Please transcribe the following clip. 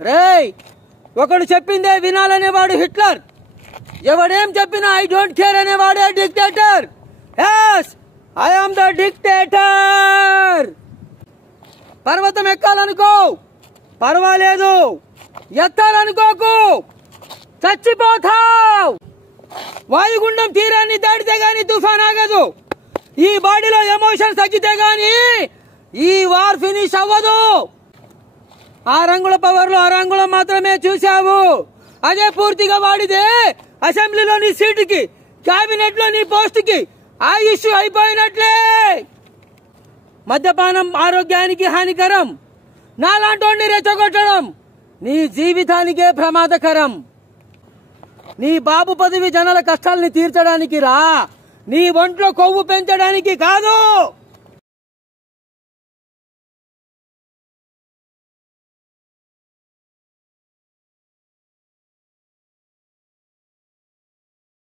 రేయ్, ఒకడు చెప్పిందే వినాలనేవాడు హిట్లర్, ఎవడేం చెప్పినా ఐ డోంట్ కేర్ అనేవాడే dictator. yes, I am the dictator. పర్వతం ఎక్కాలనుకో పర్వాలేదు, ఎత్తాలనుకోకు చచ్చిపోతావు. వాయుగుండం తీరాన్ని దాటితే గాని తుఫాన్ ఆగదు. ఈ బాడీలో ఎమోషన్స్ తగ్గితే గాని ఈ వార్ ఫినిష్ అవ్వదు. 6 అంగుళ పవర్ లో 6 అంగుళం మాత్రమే చూశావు. అదే పూర్తిగా వాడితే అసెంబ్లీలో నీ సీటుకి, కేబినెట్ లో నీ పోస్ట్ కి ఆయుష్ అయిపోయినట్లే. మద్యపానం ఆరోగ్యానికి హానికరం. నాలాంటి రెచ్చగొట్టడం నీ జీవితానికే ప్రమాదకరం. నీ బాబు పదవి జనాల కష్టాల్ని తీర్చడానికి రా, నీ ఒంట్లో కొవ్వు పెంచడానికి కాదు.